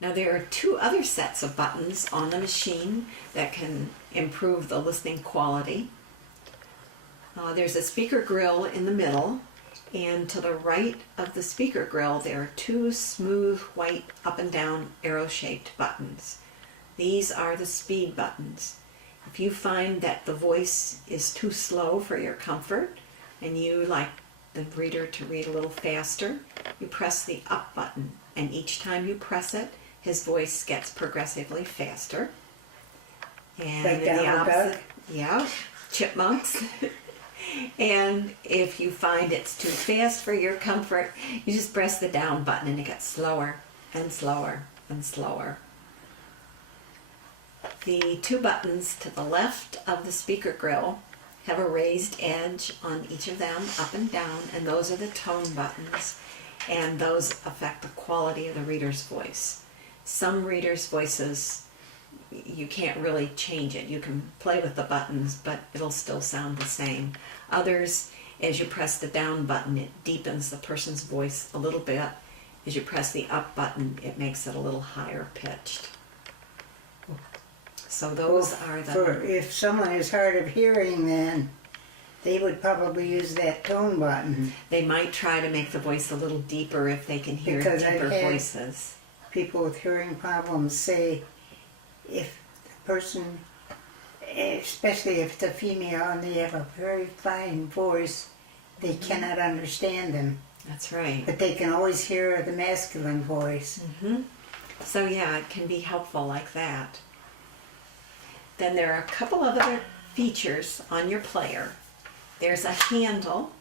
Now there are two other sets of buttons on the machine that can improve the listening quality. There's a speaker grill in the middle, and to the right of the speaker grill there are two smooth white up and down arrow-shaped buttons. These are the speed buttons. If you find that the voice is too slow for your comfort and you like the reader to read a little faster, you press the up button, and each time you press it, his voice gets progressively faster. And like in the Donald opposite, Duck? yeah, chipmunks. And if you find it's too fast for your comfort, you just press the down button and it gets slower and slower and slower. The two buttons to the left of the speaker grill have a raised edge on each of them, up and down, and those are the tone buttons, and those affect the quality of the reader's voice. Some readers' voices, you can't really change it. You can play with the buttons, but it'll still sound the same. Others, as you press the down button, it deepens the person's voice a little bit. As you press the up button, it makes it a little higher pitched. So those are the... If someone is hard of hearing, then they would probably use that tone button. They might try to make the voice a little deeper if they can hear Because deeper I've had voices. people with hearing problems say if the person, especially if it's a female and they have a very fine voice, they cannot understand them. That's right. But they can always hear the masculine voice. Mm-hmm. So yeah, it can be helpful like that. Then there are a couple of other features on your player. There's a handle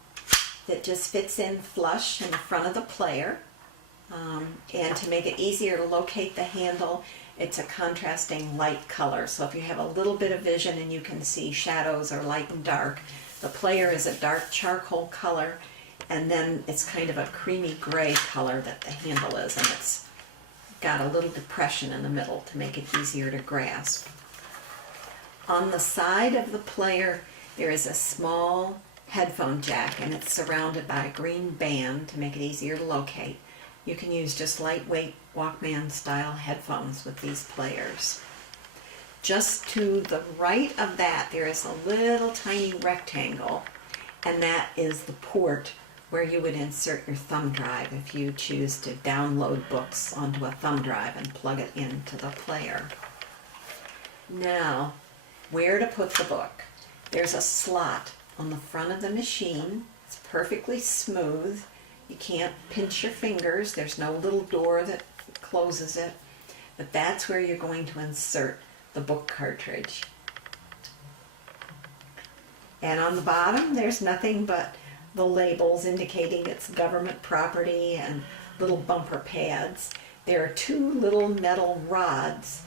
that just fits in flush in the front of the player. And to make it easier to locate the handle, it's a contrasting light color. So if you have a little bit of vision and you can see shadows or light and dark, the player is a dark charcoal color, and then it's kind of a creamy gray color that the handle is, and it's got a little depression in the middle to make it easier to grasp. On the side of the player there is a small headphone jack, and it's surrounded by a green band to make it easier to locate. You can use just lightweight Walkman style headphones with these players. Just to the right of that there is a little tiny rectangle, and that is the port where you would insert your thumb drive if you choose to download books onto a thumb drive and plug it into the player. Now, where to put the book. There's a slot on the front of the machine. It's perfectly smooth. You can't pinch your fingers. There's no little door that closes it. But that's where you're going to insert the book cartridge. And on the bottom there's nothing but the labels indicating it's government property and little bumper pads. There are two little metal rods.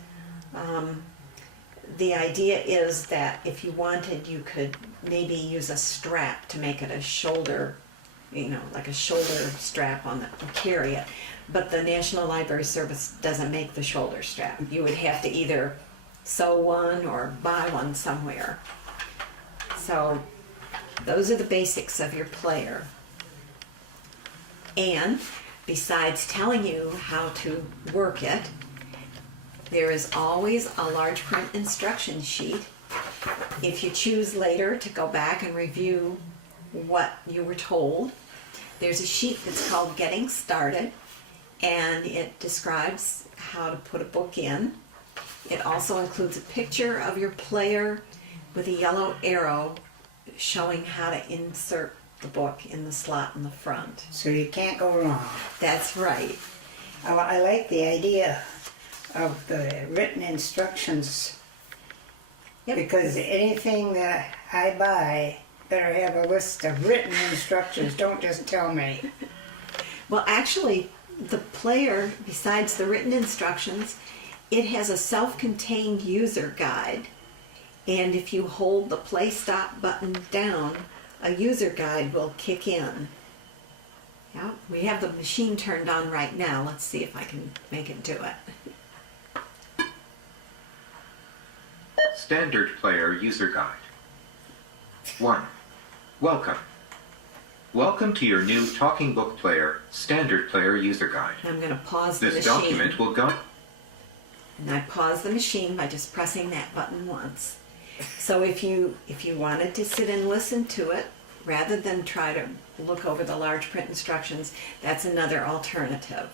The idea is that if you wanted, you could maybe use a strap to make it a shoulder, like a shoulder strap on to carry it. But the National Library Service doesn't make the shoulder strap. You would have to either sew one or buy one somewhere. So those are the basics of your player. And besides telling you how to work it, there is always a large print instruction sheet. If you choose later to go back and review what you were told, there's a sheet that's called Getting Started, and it describes how to put a book in. It also includes a picture of your player with a yellow arrow showing how to insert the book in the slot in the front. So you can't go wrong. That's right. I like the idea of the written instructions. Yep. Because anything that I buy better have a list of written instructions. Don't just tell me. Well, actually, the player, besides the written instructions, it has a self-contained user guide. And if you hold the play stop button down, a user guide will kick in. Yeah, we have the machine turned on right now. Let's see if I can make it do it. Standard Player User Guide. 1. Welcome. Welcome to your new Talking Book Player Standard Player User Guide. I'm going to pause the This machine. document will go... And I pause the machine by just pressing that button once. So if you wanted to sit and listen to it, rather than try to look over the large print instructions, that's another alternative.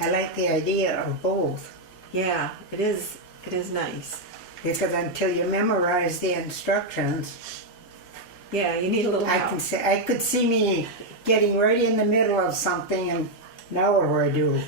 I like the idea of both, Yeah, it is nice. because until you memorize the instructions, Yeah, you need a little help. I could see me getting right in the middle of something, and now what do I do?